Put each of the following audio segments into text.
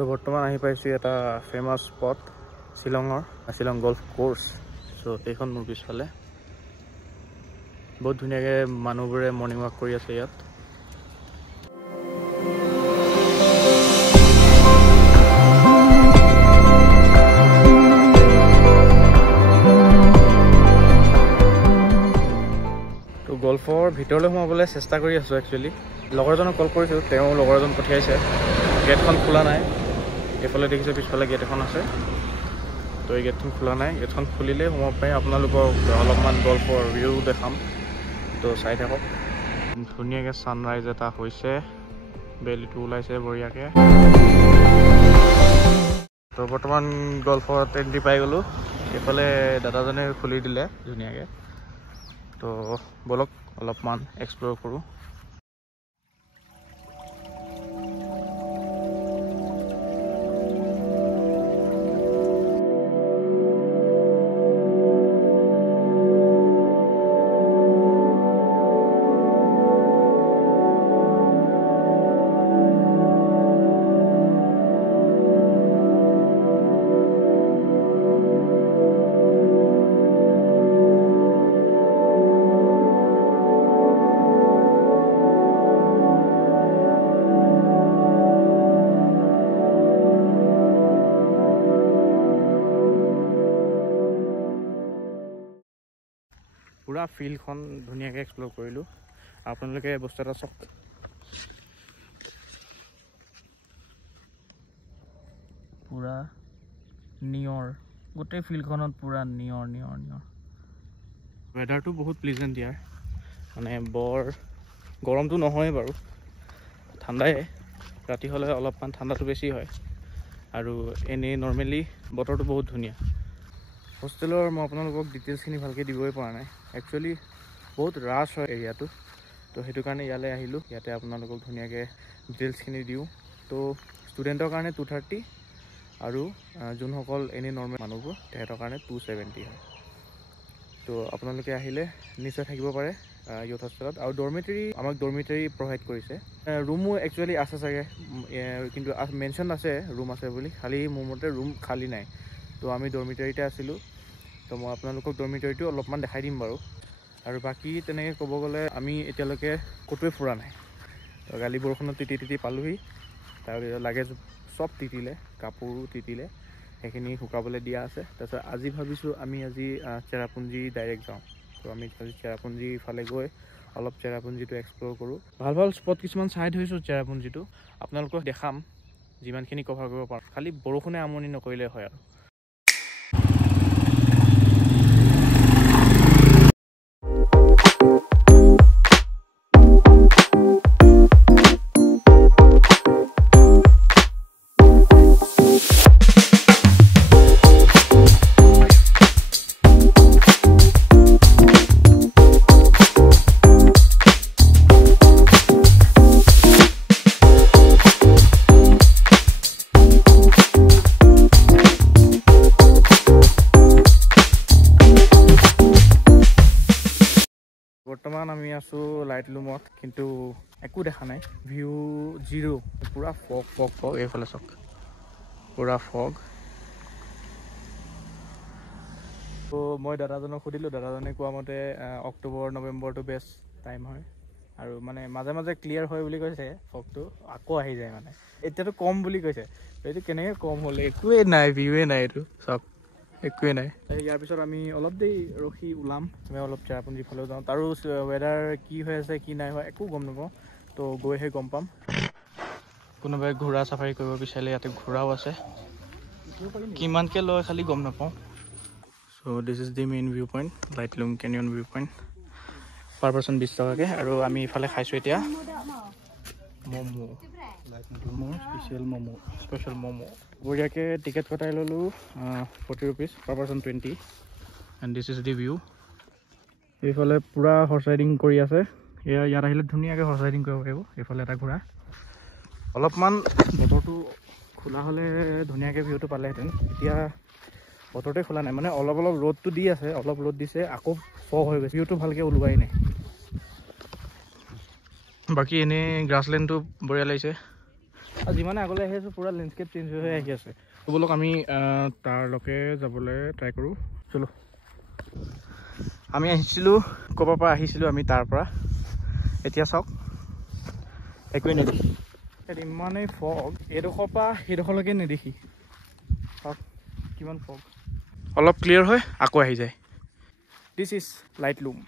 তো বৰ্তমান আহি পাইছোঁ এটা ফেমাছ স্পট শ্বিলঙৰ শ্বিলং গল্ফ কোৰ্ছ। চ' এইখন মোৰ পিছফালে বহুত ধুনীয়াকৈ মানুহবোৰে মৰ্ণিং ৱাক কৰি আছে ইয়াত। তো গল্ফৰ ভিতৰলৈ সোমাবলৈ চেষ্টা কৰি আছোঁ। একচুৱেলি লগৰজনক কল কৰিছোঁ, তেওঁ লগৰজন পঠিয়াইছে। গেটখন খোলা নাই। এইফালে দেখিছে পিছফালে গেট এখন আছে, তো এই গেটখন খোলা নাই। গেটখন খুলিলে সোমাব পাৰি। আপোনালোকক অলপমান গল্ফৰ ভিউ দেখাম, তো চাই থাকক। ধুনীয়াকৈ ছানৰাইজ এটা হৈছে, বেলিটো ওলাইছে বঢ়িয়াকৈ। তো বৰ্তমান গল্ফত এণ্ট্ৰি পাই গ'লোঁ। এইফালে দাদাজনে খুলি দিলে ধুনীয়াকৈ। তো ব'লক অলপমান এক্সপ্ল'ৰ কৰোঁ। পুৰা ফিল্ডখন ধুনীয়াকৈ এক্সপ্ল'ৰ কৰিলোঁ। আপোনালোকে বস্তু এটা চাওক, পুৰা নিয়ৰ, গোটেই ফিল্ডখনত পুৰা নিয়ৰ নিয়ৰ নিয়ৰ। ৱেডাৰটো বহুত প্লিজেণ্ট ইয়াৰ, মানে বৰ গৰমটো নহয় বাৰু, ঠাণ্ডাই। ৰাতি হ'লে অলপমান ঠাণ্ডাটো বেছি হয়, আৰু এনেই নৰ্মেলি বতৰটো বহুত ধুনীয়া। হোষ্টেলৰ মই আপোনালোকক ডিটেইলছখিনি ভালকৈ দিবই পৰা নাই। একচুৱেলি বহুত ৰাছ হয় এৰিয়াটো, তো সেইটো কাৰণে ইয়ালৈ আহিলোঁ। ইয়াতে আপোনালোকক ধুনীয়াকৈ ডিটেইলছখিনি দিওঁ। তো ষ্টুডেণ্টৰ কাৰণে 230, আৰু যোনসকল এনেই নৰ্মেল মানুহবোৰ তেহেঁতৰ কাৰণে 270 হয়। তো আপোনালোকে আহিলে নিশ্চয় থাকিব পাৰে ইউথ হোষ্টেলত। আৰু ডৰ্মেটৰী, আমাক ডৰ্মেটৰী প্ৰভাইড কৰিছে। ৰুমো একচুৱেলি আছে চাগে, কিন্তু মেনশ্যন আছে ৰুম আছে বুলি, খালি মোৰ মতে ৰুম খালী নাই। তো আমি ডৰ্মিটৰীতে আছিলোঁ। তো মই আপোনালোকক ডৰ্মিটৰীটো অলপমান দেখাই দিম বাৰু। আৰু বাকী তেনেকৈ ক'ব গ'লে আমি এতিয়ালৈকে ক'তোৱে ফুৰা নাই। তো কালি বৰষুণত তিতি পালোহি, তাৰপিছত লাগেজ চব তিতিলে, কাপোৰো তিতিলে, সেইখিনি শুকাবলৈ দিয়া আছে। তাৰপিছত আজি ভাবিছোঁ আমি চেৰাপুঞ্জী ডাইৰেক্ট যাওঁ। তো আমি আজি চেৰাপুঞ্জীৰ ফালে গৈ অলপ চেৰাপুঞ্জীটো এক্সপ্ল'ৰ কৰোঁ। ভাল ভাল স্পট কিছুমান চাই থৈছোঁ চেৰাপুঞ্জীটো, আপোনালোকক দেখাম যিমানখিনি কভাৰ কৰিব পাৰোঁ। খালি বৰষুণে আমনি নকৰিলে হয় আৰু। বৰ্তমান আমি আছোঁ লাইটলুমত, কিন্তু একো দেখা নাই, ভিউ জিৰ', পুৰা ফগ ফগ ফগ। এইফালে চাওক, পুৰা ফগ। তো মই দাদাজনক সুধিলোঁ, দাদাজনে কোৱা মতে অক্টোবৰ নৱেম্বৰটো বেষ্ট টাইম হয়, আৰু মানে মাজে মাজে ক্লিয়াৰ হয় বুলি কৈছে ফগটো, আকৌ আহি যায়। মানে এতিয়াতো কম বুলি কৈছে, এইটো কেনেকৈ কম হ'লে? একোৱেই নাই, ভিউৱে নাই, এইটো চাওক, একোৱেই নাই। ইয়াৰ পিছত আমি অলপ দেৰি ৰখি ওলাম, আমি অলপ চেৰাপুঞ্জীৰ ফালেও যাওঁ। তাৰো ৱেডাৰ কি হৈ আছে কি নাই হোৱা একো গম নাপাওঁ, তো গৈহে গম পাম। কোনোবাই ঘোঁৰা চাফাৰী কৰিব বিচাৰিলে ইয়াতে ঘোঁৰাও আছে, কিমানকৈ লয় খালি গম নাপাওঁ। চ' this is the main view point, Laitlum canyon view point. Per person 20 টকাকৈ। আৰু আমি ইফালে খাইছোঁ এতিয়া স্পেচিয়েল ম'ম'। বঢ়িয়াকৈ টিকেট কটাই ল'লোঁ, 40 rupees, per person 20। And this is the view. এইফালে পূৰা হৰ্চ ৰাইডিং কৰি আছে। ইয়াত আহিলে ধুনীয়াকৈ হৰ্চ ৰাইডিং কৰিব পাৰিব। এইফালে এটা ঘোঁৰা। অলপমান বতৰটো খোলা হ'লে ধুনীয়াকৈ ভিউটো পালেহেঁতেন। এতিয়া বতৰতে খোলা নাই, মানে অলপ অলপ ৰ'দটো দি আছে, অলপ ৰ'দ দিছে, আকৌ ফগ হৈ গৈছে, ভিউটো ভালকৈ ওলোৱাই নাই। বাকী এনেই গ্ৰাছলেণ্ডটো বঢ়িয়া লাগিছে, আৰু যিমানে আগলৈ আহি আছোঁ পূৰা লেণ্ডস্কেপ চেঞ্জ হৈ আহি আছে। ব'লক আমি তাৰলৈকে যাবলৈ ট্ৰাই কৰোঁ। চলো। আমি আহিছিলোঁ ক'ৰবাৰ পৰা আহিছিলোঁ আমি তাৰ পৰা। এতিয়া চাওক একোৱেই নেদেখি। ইমানেই ফগ এইডোখৰৰ পৰা সেইডোখৰলৈকে নেদেখি। চাওক কিমান ফগ। অলপ ক্লিয়াৰ হয় আকৌ আহি যায়। This is লাইটলুম।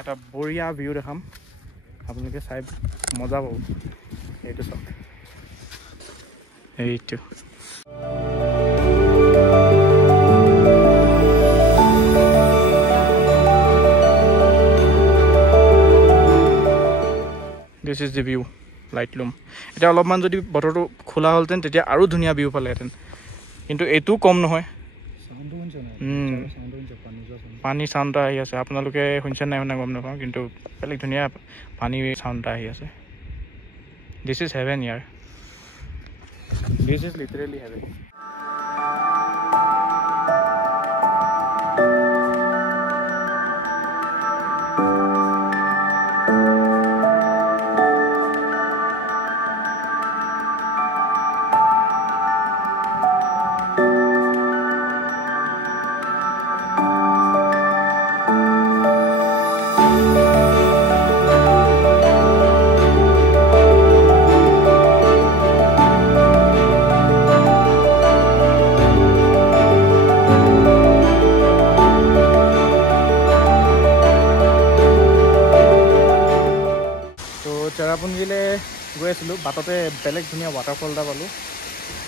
এটা বঢ়িয়া ভিউ দেখাম, আপোনালোকে চাই মজা পাব। এইটো চাওক, এইটো দিছ ইজ দি ভিউ লাইটলুম। এতিয়া অলপমান যদি বতৰটো খোলা হ'লহেঁতেন তেতিয়া আৰু ধুনীয়া ভিউ পালেহেঁতেন, কিন্তু এইটোও কম নহয়। পানী চাউণ্ড এটা আহি আছে, আপোনালোকে শুনিছে নাই শুনা গম নাপাওঁ, কিন্তু বেলেগ ধুনীয়া পানী চাউণ্ড এটা আহি আছে। দিছ ইজ হেভেন ইয়াৰ, দিছ ইজ লিটাৰেলি হেভেন। চেৰাপুঞ্জীলৈ গৈ আছিলোঁ, বাটতে বেলেগ ধুনীয়া ৱাটাৰফল এটা পালোঁ।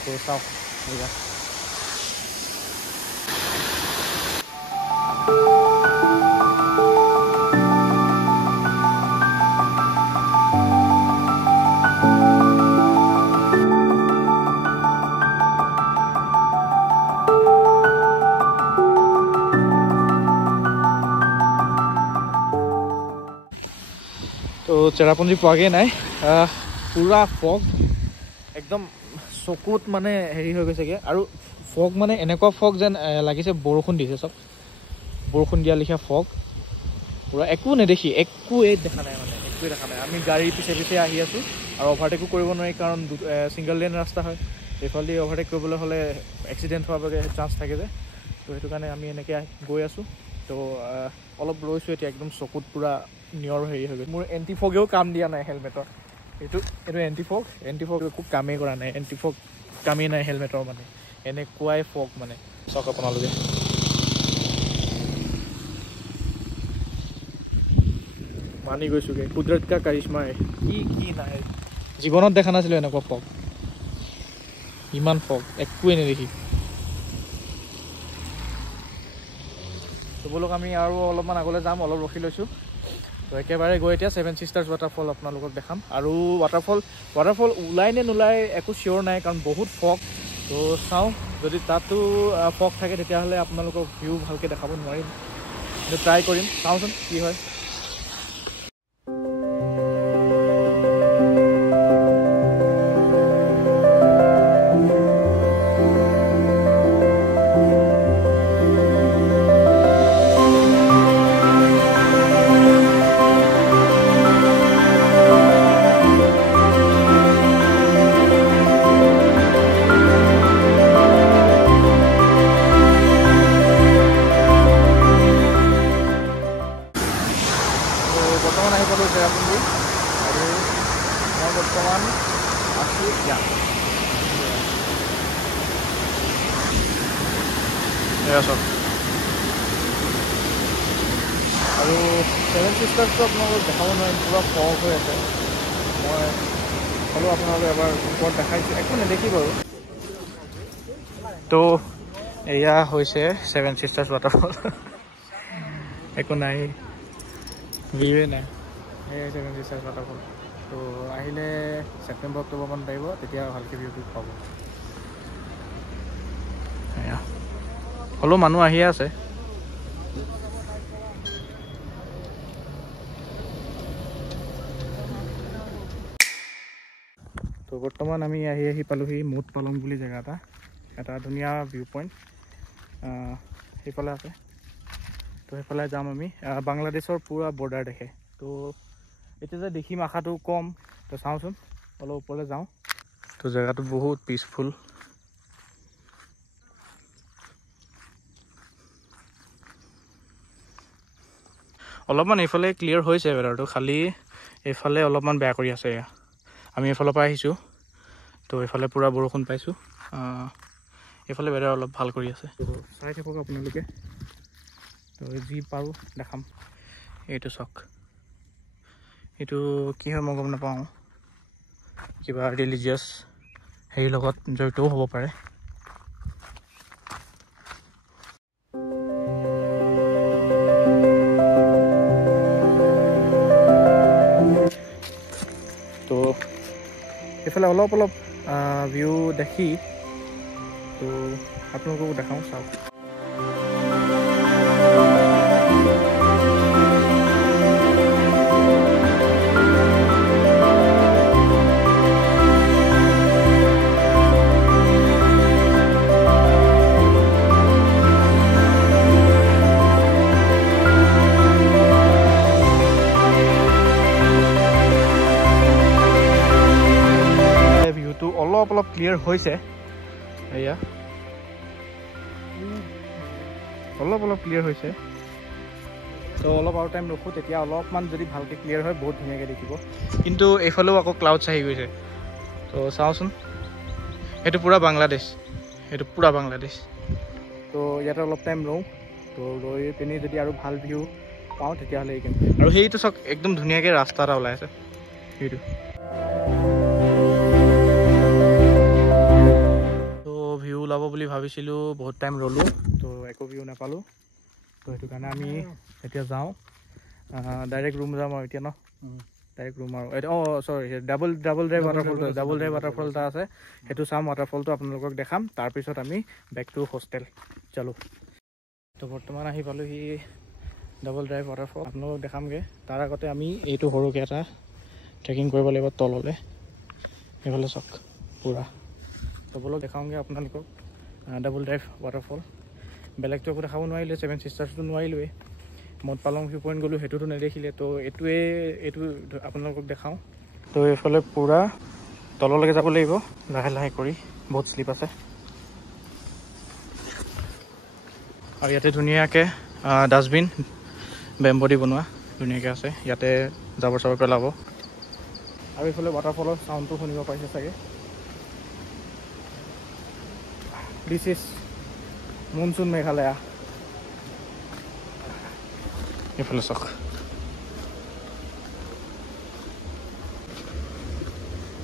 তো চাওক এয়া। তো চেৰাপুঞ্জী পোৱাগৈ নাই, পূৰা ফগ একদম চকুত মানে হেৰি হৈ গৈছেগৈ। আৰু ফগ মানে এনেকুৱা ফগ যেন লাগিছে বৰষুণ দিছে। চব বৰষুণ দিয়া লিখীয়া ফগ, পূৰা একো নেদেখি, একোৱেই দেখা নাই মানে, একোৱেই দেখা নাই। আমি গাড়ীৰ পিছে পিছে আহি আছোঁ আৰু অভাৰটেকো কৰিব নোৱাৰি, কাৰণ ছিংগল লেন ৰাস্তা হয়। এইফালেদি অভাৰটেক কৰিবলৈ হ'লে এক্সিডেণ্ট হোৱাৰ বাবে চান্স থাকে যে, তো সেইটো কাৰণে আমি এনেকৈ গৈ আছোঁ। তো অলপ ৰৈছোঁ এতিয়া, একদম চকুত পূৰা নিয়ৰ হেৰি হৈ গৈছে। মোৰ এণ্টি ফগেও কাম দিয়া নাই হেলমেটৰ। এইটো এণ্টি ফগ একো কামেই কৰা নাই, এণ্টি ফগ কামেই নাই হেলমেটৰ, মানে এনেকুৱাই ফগ মানে। চাওক আপোনালোকে, মানি গৈছোঁগৈ, কুদৰত কা কাৰিশ্মা কি নাই, জীৱনত দেখা নাছিলোঁ এনেকুৱা ফগ। ইমান ফগ একোৱেই নেদেখি। তো ব'লক আমি আৰু অলপমান আগলৈ যাম, অলপ ৰখি লৈছোঁ। তো একেবাৰে গৈ এতিয়া 7 Sisters ৱাটাৰফল আপোনালোকক দেখাম। আৰু ৱাটাৰফল ওলাই নে নোলাই একো চিয়'ৰ নাই, কাৰণ বহুত ফগ। তো চাওঁ, যদি তাতো ফগ থাকে তেতিয়াহ'লে আপোনালোকক ভিউ ভালকৈ দেখাব নোৱাৰিম, কিন্তু ট্ৰাই কৰিম, চাওঁচোন কি হয়। বৰ্তমান আহি পালোঁ চেৰাপুঞ্জী, আৰু মই বৰ্তমান আছোঁ ইয়াত। এয়া চাওক, আৰু 7 Sistersটো আপোনালোকক দেখাব নোৱাৰিম, পূৰা ফগ হৈ আছে। মই হ'লেও আপোনালোকক এবাৰ ওপৰত দেখাইছোঁ, একো নেদেখি বাৰু। তো এয়া হৈছে 7 Sisters ৱাটাৰফল একো নাই ভিউৱে নাই এই 7 Sisters ৱাটাৰফল তো আহিলে ছেপ্টেম্বৰ অক্টোবৰ মান পাৰিব তেতিয়া ভালকৈ ভিউটো পাব এয়া হ'লেও মানুহ আহিয়ে আছে তো বৰ্তমান আমি আহি পালোহি মুঠ পালং বুলি জেগা এটা ধুনীয়া ভিউ পইণ্ট সেইফালে আছে তো সেইফালে যাম আমি বাংলাদেশৰ পুৰা বৰ্ডাৰ দেখে তো এতিয়া যে দেখিম আশাটো কম তো চাওঁচোন অলপ ওপৰলৈ যাওঁ তো জেগাটো বহুত পিচফুল অলপমান এইফালে ক্লিয়াৰ হৈছে ৱেডাৰটো খালি এইফালে অলপমান বেয়া কৰি আছে আমি এইফালৰ পৰা আহিছোঁ তো এইফালে পুৰা বৰষুণ পাইছোঁ এইফালে ৱেডাৰ অলপ ভাল কৰি আছে তো চাই থাকক আপোনালোকে তো যি পাৰোঁ দেখাম এইটো চাওক এইটো কি হয় মই গম নাপাওঁ কিবা ৰিলিজিয়াছ হেৰিৰ লগত জড়িতও হ'ব পাৰে তো এইফালে অলপ ভিউ দেখি তো আপোনালোককো দেখাওঁ চাওক অলপ ক্লিয়াৰ হৈছে এয়া অলপ ক্লিয়াৰ হৈছে তো অলপ আৰু টাইম ৰখোঁ তেতিয়া অলপমান যদি ভালকৈ ক্লিয়াৰ হয় বহুত ধুনীয়াকৈ দেখিব কিন্তু এইফালেও আকৌ ক্লাউডছ আহি গৈছে তো চাওঁচোন এইটো পুৰা বাংলাদেশ তো ইয়াতে অলপ টাইম ৰওঁ তো ৰৈ পিনি যদি আৰু ভাল ভিউ পাওঁ তেতিয়াহ'লে এইখিনি আৰু সেইটো চাওক একদম ধুনীয়াকৈ ৰাস্তা এটা ওলাই আছে সেইটো ভিউ ওলাব বুলি ভাবিছিলোঁ বহুত টাইম ৰ'লোঁ তো একো ভিউ নাপালোঁ তো সেইটো কাৰণে আমি এতিয়া যাওঁ ডাইৰেক্ট ৰুম যাম আৰু এতিয়া ডাইৰেক্ট ৰুম আৰু এতিয়া চৰি ডাবল ড্ৰাইভ ৱাটাৰফল এটা আছে সেইটো চাম ৱাটাৰফলটো আপোনালোকক দেখাম তাৰপিছত আমি বেক টু হোষ্টেল চলো তো বৰ্তমান আহি পালোঁহি ডাবল ড্ৰাইভ ৱাটাৰফল আপোনালোকক দেখামগৈ তাৰ আগতে আমি এইটো সৰুকৈ এটা ট্ৰেকিং কৰিব লাগিব তললৈ এইফালে চাওক পুৰা তলক দেখাওঁগৈ আপোনালোকক ডাবল ড্ৰাইভ ৱাটাৰফল বেলেগটো একো দেখাব নোৱাৰিলে 7 Sistersটো নোৱাৰিলোৱেই মদ পালং ভিউ পইণ্ট গ'লোঁ সেইটোতো নেদেখিলে তো এইটো আপোনালোকক দেখাওঁ তো এইফালে পুৰা তললৈকে যাব লাগিব লাহে কৰি বহুত শ্লিপ আছে আৰু ইয়াতে ধুনীয়াকৈ ডাষ্টবিন বেম্বো দি বনোৱা ধুনীয়াকৈ আছে ইয়াতে জাবৰ চাবৰ পেলাব আৰু এইফালে ৱাটাৰফলৰ চাউণ্ডটো শুনিব পাইছে চাগে This is Monsoon Meghalaya. এইফালে চাওক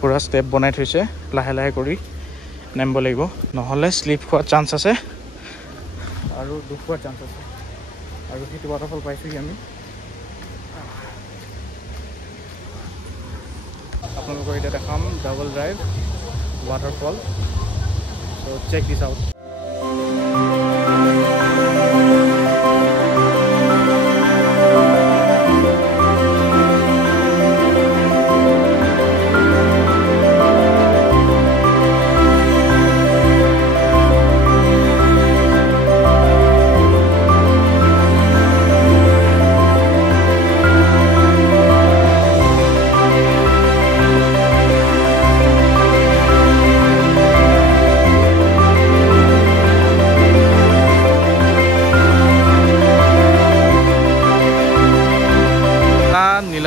পুৰা ষ্টেপ বনাই থৈছে লাহে কৰি নামিব লাগিব নহ'লে শ্লিপ খোৱাৰ চান্স আছে আৰু দুখ হোৱাৰ চান্স আছে আৰু সেইটো ৱাটাৰফল পাইছোঁহি আমি আপোনালোকৰ এতিয়া দেখাম double drive waterfall So check this out.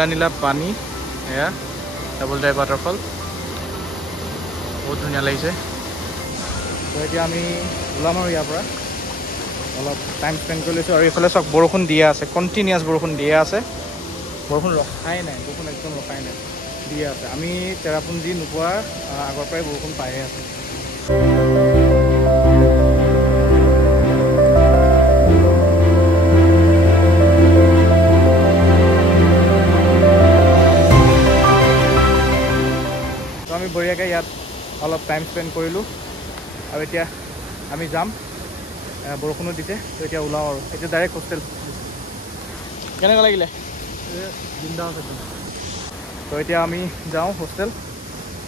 নীলা পানী এয়া ডাবল ড্ৰাইভ ৱাটাৰফল বহুত ধুনীয়া লাগিছে তো এতিয়া আমি ওলাম আৰু ইয়াৰ পৰা অলপ টাইম স্পেণ্ড কৰি লৈছোঁ আৰু এইফালে চাওক বৰষুণ দিয়ে আছে কণ্টিনিউৱাছ বৰষুণ দিয়ে আছে বৰষুণ ৰখাই নাই বৰষুণ একদম ৰখাই নাই দিয়ে আছে আমি চেৰাপুঞ্জী নোপোৱাৰ আগৰ পৰাই বৰষুণ পায়ে আছোঁ অলপ টাইম স্পেণ্ড কৰিলোঁ আৰু এতিয়া আমি যাম বৰষুণো দিছে তো এতিয়া ওলাওঁ আৰু এতিয়া ডাইৰেক্ট হোষ্টেল কেনেকুৱা লাগিলে বিন্দাছ আছে তো এতিয়া আমি যাওঁ হোষ্টেল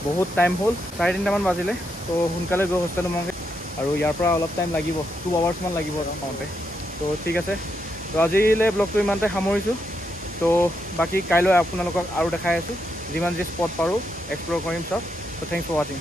বহুত টাইম হ'ল 3:30মান বাজিলে তো সোনকালে গৈ হোষ্টেল সোমাওঁগৈ আৰু ইয়াৰ পৰা অলপ টাইম লাগিব 2 আৱাৰ্ছমান লাগিব পাওঁতে তো ঠিক আছে তো আজিলৈ ব্লগটো ইমানতে সামৰিছোঁ তো বাকী কাইলৈ আপোনালোকক আৰু দেখাই আছোঁ যিমান যি স্পট পাৰোঁ এক্সপ্ল'ৰ কৰিম চব তো থেংকছ ফৰ ৱাচিং